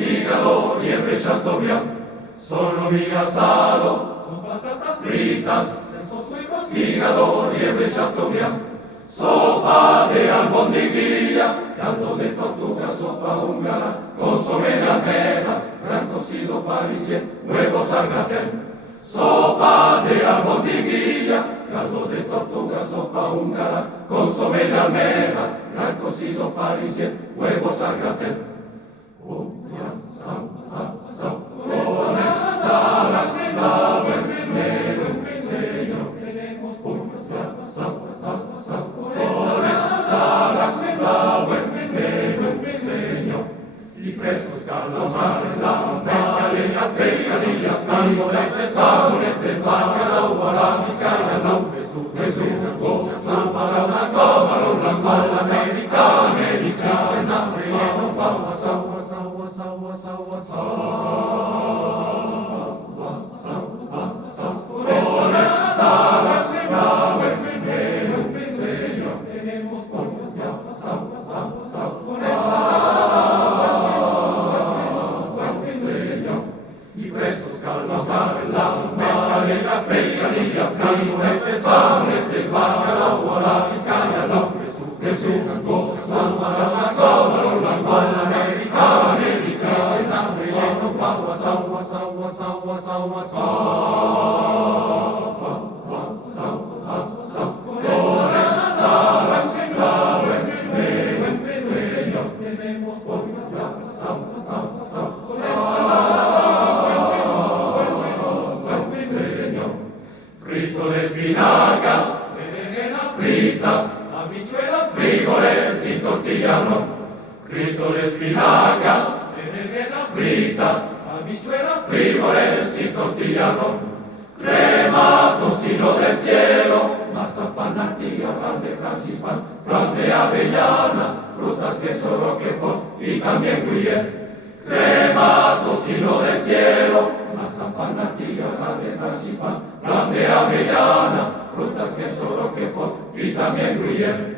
Hígado, liebre y chateaubriand, solo mi asado, con patatas fritas, sesos suecos, hígado, liebre y chateaubriand, sopa de albondiguillas, caldo de tortuga, sopa húngara, consomé de almejas, gran cocido parisien, huevos al gratin, sopa de albondiguillas, caldo de tortuga, sopa húngara, consomé de almejas, gran cocido parisien, huevos al gratin. Y frescos calamares, pescadillas, sabonetes, bacalao, guará, vizcaína, no, besugo, sábalo, lampada, América, es hambre, no, pau, y frescos calamares, pescadillas, sabonetes, bacalao, guará, vizcaína, no, besugo, sábalo, lampada, América, es hambre, no, pau, frito de espinacas, berenjenas fritas, habichuelas, frijoles y tortillarrón. Frito de espinacas, berenjenas fritas, habichuelas, frijoles y tortillarrón. Crema, tocino del cielo, mazapán, natilla, flan de francispan, flan de avellanas, frutas, queso, roquefort y también gruyère. Crema, tocino del cielo, mazapán, natilla, flan de francispan, flan de avellanas, frutas, queso, roquefort y también gruyère.